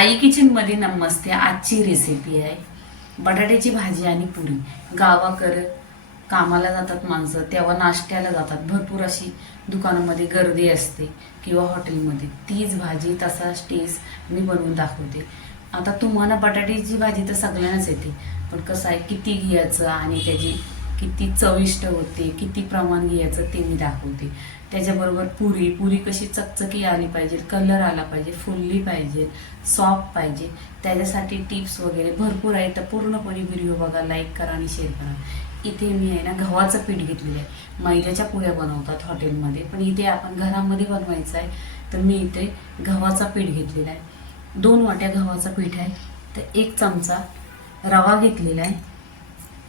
आई किचनमध्ये नमस्ते. आजची रेसिपी आहे बटाट्याची भाजी आणि पुरी. गावाकडे कामाला जातात माणसं, तेव्हा नाश्त्याला जातात, भरपूर अशी दुकानामध्ये गर्दी असते किंवा हॉटेलमध्ये. तीच भाजी तसाच टेस्ट मी बनवून दाखवते. आता तुम्हाला बटाट्याची भाजी तर सगळ्यांनाच येते, पण कसं आहे किती घ्यायचं आणि त्याची किती चविष्ट होते, किती प्रमाण घ्यायचं ते मी दाखवते. त्याच्याबरोबर पुरी कशी चकचकी आली पाहिजे, कलर आला पाहिजे, फुलली पाहिजे, सॉफ्ट पाहिजे. त्याच्यासाठी टिप्स वगैरे भरपूर आहे. तर पूर्णपणे व्हिडिओ बघा, लाईक करा आणि शेअर करा. इथे मी आहे ना गव्हाचं पीठ घेतलेलं आहे. मैद्याच्या पुऱ्या बनवतात हॉटेलमध्ये, पण इथे आपण घरामध्ये बनवायचं आहे. तर मी इथे गव्हाचा पीठ घेतलेला आहे. 2 वाट्या गव्हाचं पीठ आहे. तर 1 चमचा रवा घेतलेला आहे,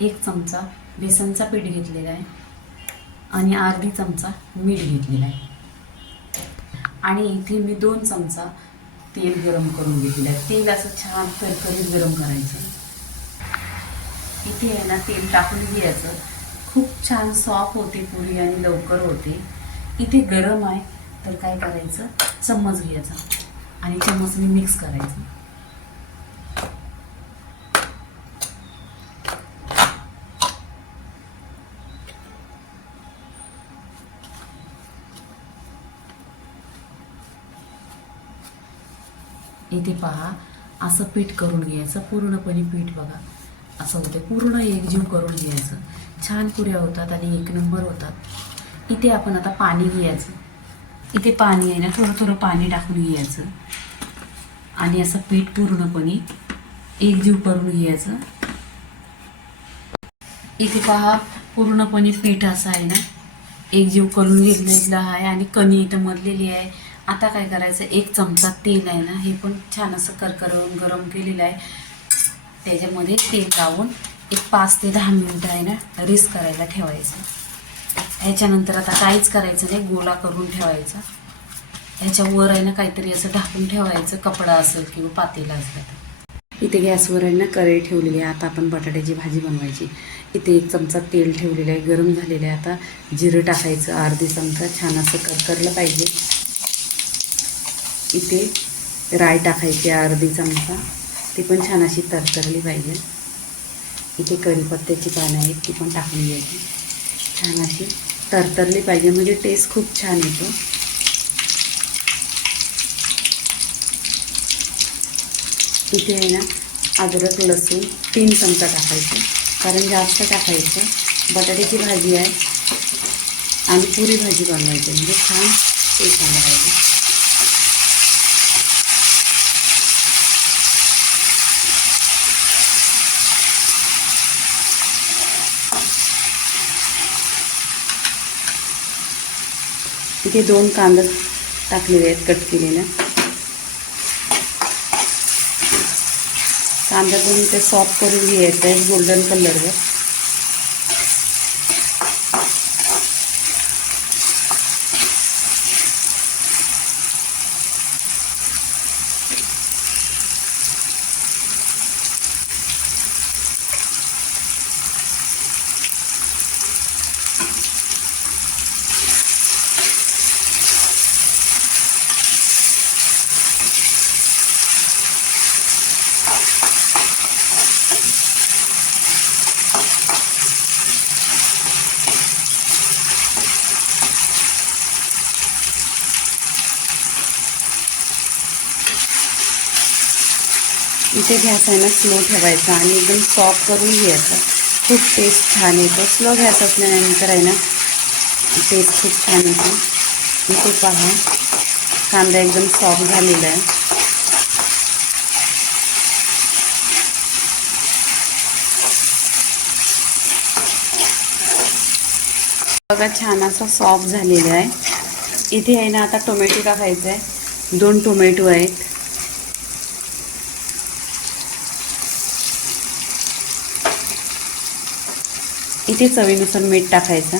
1 चमचा बेसनचा पीठ घेतलेला आहे आणि अर्धी चमचा मीठ घेतलेला आहे. आणि इथे मी 2 चमचा तेल गरम करून घेतलेलं आहे. तेल असं छान करकरीत गरम करायचं. इथे आहे ना तेल टाकून घ्यायचं. खूप छान सॉफ्ट होते पुरी आणि लवकर होते. इथे गरम आहे तर काय करायचं, चम्मच घ्यायचा आणि चम्मचने मिक्स करायचं. इथे पहा, असं पीठ करून घ्यायचं. पूर्णपणे पीठ बघा असं होतं, पूर्ण एकजीव करून घ्यायचं. छान पुऱ्या होतात आणि 1 नंबर होतात. इथे आपण आता पाणी घ्यायचं. इथे पाणी आहे ना, थोडं थोडं पाणी टाकून घ्यायचं आणि असं पीठ पूर्णपणे एकजीव करून घ्यायचं. इथे पहा, पूर्णपणे पीठ असं आहे ना एकजीव करून घेतलेलं आहे आणि कणी इथं मधलेली आहे. आता काय करायचं, 1 चमचा तेल आहे ना, हे पण छान असं करकरून गरम केलेलं आहे. त्याच्यामध्ये तेल लावून एक 5 ते 10 मिनिटं आहे ना रेस्ट करायला ठेवायचं. ह्याच्यानंतर आता काहीच करायचं नाही, गोळा करून ठेवायचा. ह्याच्यावर आहे ना काहीतरी असं ढाकून ठेवायचं, कपडा असेल किंवा पातेला असेल. इथे गॅसवर आहे ना कढई ठेवलेली आहे. आता आपण बटाट्याची भाजी बनवायची. इथे 1 चमचा तेल ठेवलेलं आहे, गरम झालेलं आहे. आता जिरं टाकायचं, अर्धी चमचा, छान असं करकरलं पाहिजे. इथे राई टाकायची अर्धी चमचा, ती पण छान अशी तरतरली पाहिजे. इथे कढीपत्त्याची पानं आहेत, ती पण टाकून घ्यायची. छान अशी तरतरली पाहिजे, म्हणजे टेस्ट खूप छान येतो. इथे आहे ना अद्रक लसूण 3 चमचा टाकायचं, कारण जास्त टाकायचं. बटाट्याची भाजी आहे आणि पुरी भाजी बनवायची, म्हणजे छान टेस्ट आला पाहिजे. इथे 2 कांदे टाकलेले आहेत कट केलेले. कांदा पण ते सॉफ्ट करून घ्यायचं आहे गोल्डन कलरवर. इथे गॅस आहे ना स्लो ठेवायचा आणि एकदम सॉफ्ट करून घ्यायचा. खूप टेस्ट छान येतो. स्लो गॅस असल्यानंतर आहे ना टेस्ट खूप छान येतो. इथे पहा, कांदा एकदम सॉफ्ट झालेला आहे. बघा, छान असा सॉफ्ट झालेला आहे. इथे आहे ना आता टोमॅटो टाकायचा आहे. 2 टोमॅटो आहेत. इथे चवीनुसार मीठ टाकायचं.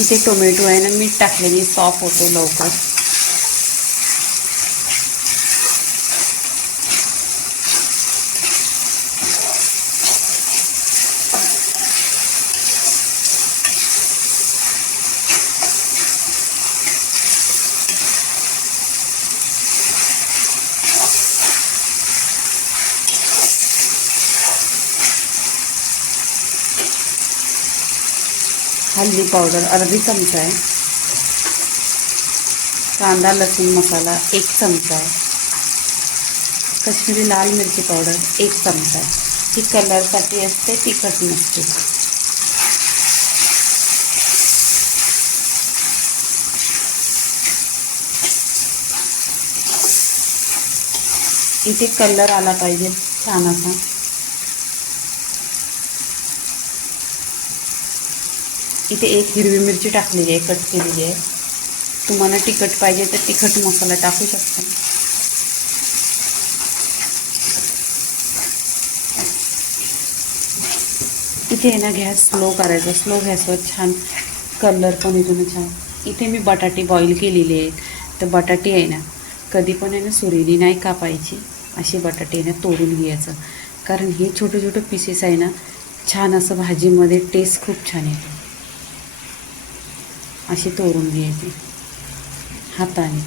इथे टोमॅटो आहे ना मीठ टाकल्याने सॉफ्ट होतो लवकर. हल्दी पावडर अर्धी चमचा आहे, कांदा लसूण मसाला 1 चमचा आहे, काश्मीरी लाल मिरची पावडर 1 चमचा आहे. ही कलरसाठी असते, तिखट नसते. इथे कलर आला पाहिजे छान असा. इथे 1 हिरवी मिरची टाकलेली आहे, कट केलेली आहे. तुम्हाला तिखट पाहिजे तर तिखट मसाला टाकू शकता. इथे आहे ना गॅस स्लो करायचा, स्लो गॅसवर छान कलर पण येतो ना छान. इथे मी बटाटे बॉईल केलेले आहेत. तर बटाटे आहे ना कधी पण आहे ना सुरीने नाही कापायची, असे बटाटे आहे ना तोडून घ्यायचं. कारण हे छोटे छोटे पीसेस आहे ना छान असं भाजीमध्ये टेस्ट खूप छान येतो. असे तोडून घ्यायचे हाताने.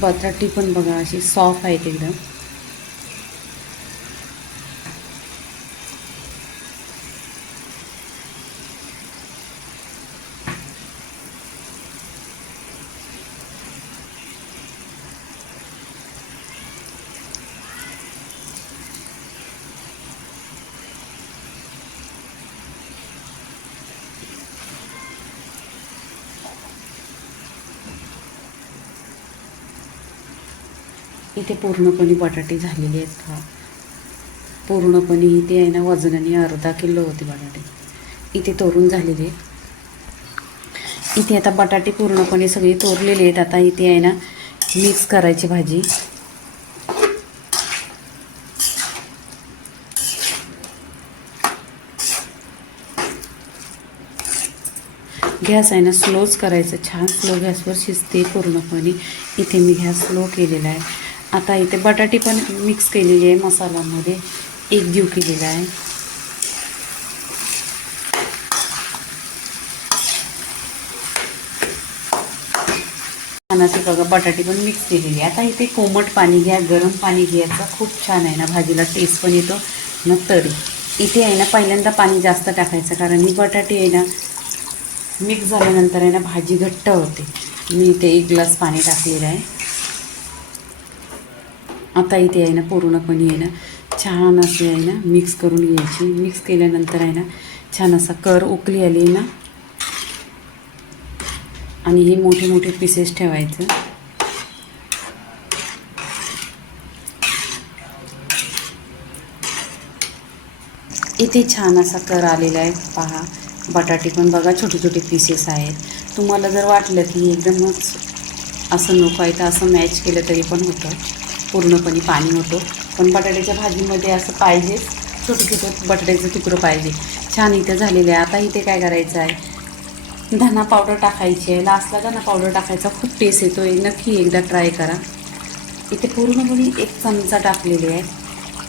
बटाटी पण बघा अशी सॉफ्ट आहेत एकदम. इथे पूर्णपणे बटाटे झालेले आहेत पहा. पूर्णपणे इथे आहे ना वजनाने अर्धा किलो होते बटाटे. इथे तोरून झालेले आहेत. इथे आता बटाटे पूर्णपणे सगळे तोरलेले आहेत. आता इथे आहे ना मिक्स करायची भाजी. गॅस आहे ना स्लोच करायचं, छान स्लो गॅसवर शिजते पूर्णपणे. इथे मी गॅस स्लो केलेला आहे. आता इथे बटाटे पण मिक्स केलेली आहे, मसाल्यामध्ये एकजीव केलेला आहे. आणि बघा बटाटे पण मिक्स केलेली आहे. आता इथे कोमट पाणी घ्या, गरम पाणी घ्यायचं. खूप छान आहे ना भाजीला टेस्ट पण येतो ना तरी. इथे आहे ना पहिल्यांदा पाणी जास्त टाकायचं, कारण ही बटाटे आहे ना मिक्स झाल्यानंतर आहे ना भाजी घट्ट होते. मी इथे 1 ग्लास पाणी टाकलेलं आहे. आता इथे आहे ना पूर्णपणे आहे ना छान असे आहे ना मिक्स करून घ्यायची. मिक्स केल्यानंतर आहे ना छान असा कर उकली आली ना, आणि हे मोठे मोठे पीसेस ठेवायचं. इथे छान असा कर आलेला आहे पहा. बटाटे पण बघा छोटे छोटे पीसेस आहेत. तुम्हाला जर वाटलं की एकदमच असं नको आहे तर असं मॅच केलं तरी पण होतं, पूर्णपणे पाणी होतं. पण बटाट्याच्या भाजीमध्ये असं पाहिजे, छोटे छोटे बटाट्याचं तुकडं पाहिजे. छान इथे झालेलं आहे. आता इथे काय करायचं आहे, धना पावडर टाकायची आहे. लास्टला धना पावडर टाकायचा, खूप टेस्ट येतो आहे. नक्की एकदा ट्राय करा. इथे पूर्णपणे 1 चमचा टाकलेली आहे.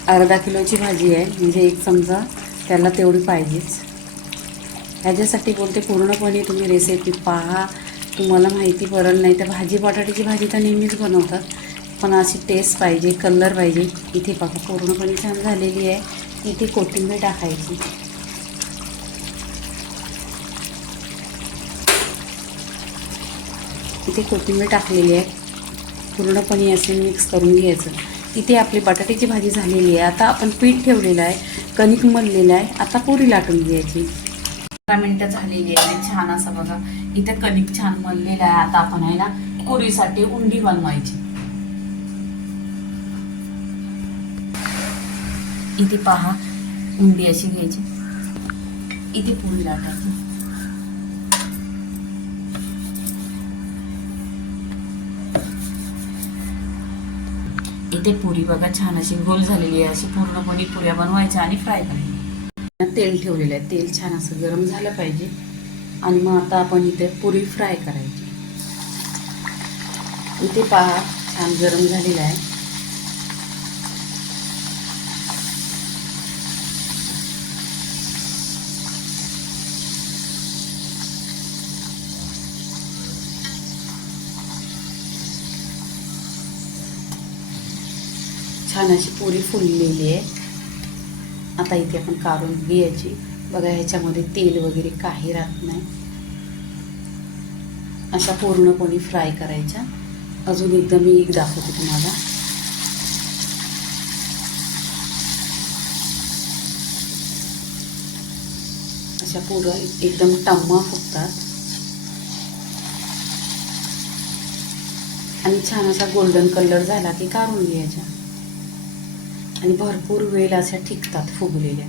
अर्धा किलोची भाजी आहे म्हणजे 1 चमचा त्याला तेवढी पाहिजेच. ह्याच्यासाठी बोलते पूर्णपणे तुम्ही रेसिपी पहा, तुम्हाला माहिती पडेल. नाही तर भाजी बटाट्याची भाजी तर नेहमीच बनवतात, पण अशी टेस्ट पाहिजे, कलर पाहिजे. इथे बघा पूर्णपणे छान झालेली आहे. इथे कोथिंबीर टाकायची. इथे कोथिंबीर टाकलेली आहे. पूर्णपणे असे मिक्स करून घ्यायचं. इथे आपली बटाट्याची भाजी झालेली आहे. आता आपण पीठ ठेवलेलं आहे, कणिक मळलेलं आहे. आता पुरी लाटून घ्यायची. 15 मिनिटं झालेली आहे. छान असं बघा इथे कणिक छान मळलेलं आहे. आता आपण आहे ना पुरीसाठी उंडी बनवायची. इथे पहा उंडी अशी घ्यायची. इथे पुरी लाटायची. इथे पुरी बघा छान अशी गोल झालेली आहे. अशी पूर्णपणे पुऱ्या बनवायच्या आणि फ्राय करायच्या. तेल ठेवलेलं आहे. तेल छान असं गरम झालं पाहिजे. आणि मग आता आपण इथे पुरी फ्राय करायची. इथे पहा छान गरम झालेलं आहे. छान अशी पुरी फुललेली आहे. आता इथे आपण काढून घ्यायची. बघा ह्याच्यामध्ये तेल वगैरे काही राहत नाही. अशा पूर्णपणे फ्राय करायच्या. अजून एकदा मी एक दाखवते तुम्हाला. अशा पुऱ्या एकदम टम्मा फुगतात आणि छान असा गोल्डन कलर झाला की काढून घ्यायच्या. आणि भरपूर वेळ अशा टिकतात फुगलेल्या.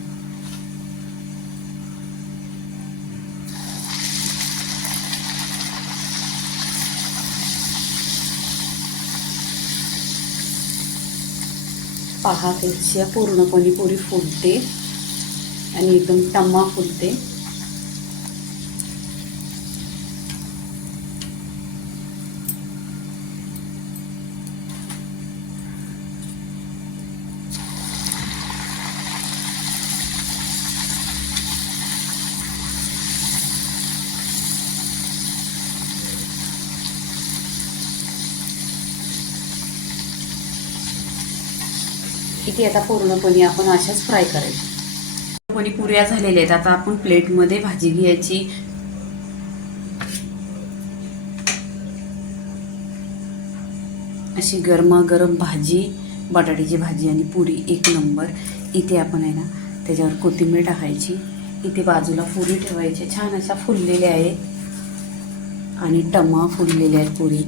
पहा त्याच्या पूर्णपणे पुरी फुलते आणि एकदम टम्मा फुलते. इथे आता पूर्णपणे आपण अशाच फ्राय करायच्या. पूर्णपणे पुऱ्या झालेल्या आहेत. आता आपण प्लेटमध्ये भाजी घ्यायची. अशी गरमागरम भाजी, बटाट्याची भाजी आणि पुरी एक नंबर. इथे आपण आहे ना त्याच्यावर कोथिंबीर टाकायची. इथे बाजूला पुरी ठेवायची. छान अशा फुललेल्या आहेत आणि टम्मा फुललेल्या आहेत पुरी.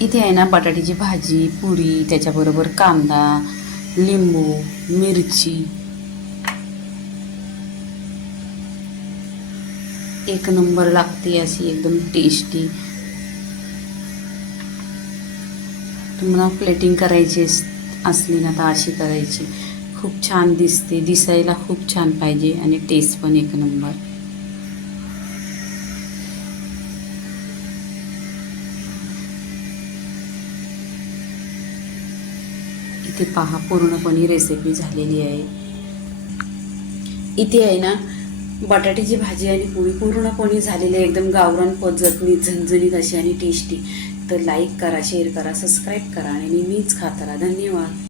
इथे आहे ना बटाट्याची भाजी, पुरी, त्याच्याबरोबर कांदा, लिंबू, मिरची, एक नंबर लागते अशी एकदम टेस्टी. तुम्हाला प्लेटिंग करायची असली ना तर अशी करायची. खूप छान दिसते. दिसायला खूप छान पाहिजे आणि टेस्ट पण एक नंबर. इथे पहा पूर्णपणे रेसिपी झालेली आहे. इथे आहे ना बटाट्याची भाजी आणि पोळी पूर्णपणे झालेली आहे. एकदम गावरान पद्धतीने झणझणीत अशी आणि टेस्टी. तर लाईक करा, शेअर करा, सबस्क्राईब करा आणि नेहमीच खात राहा. धन्यवाद.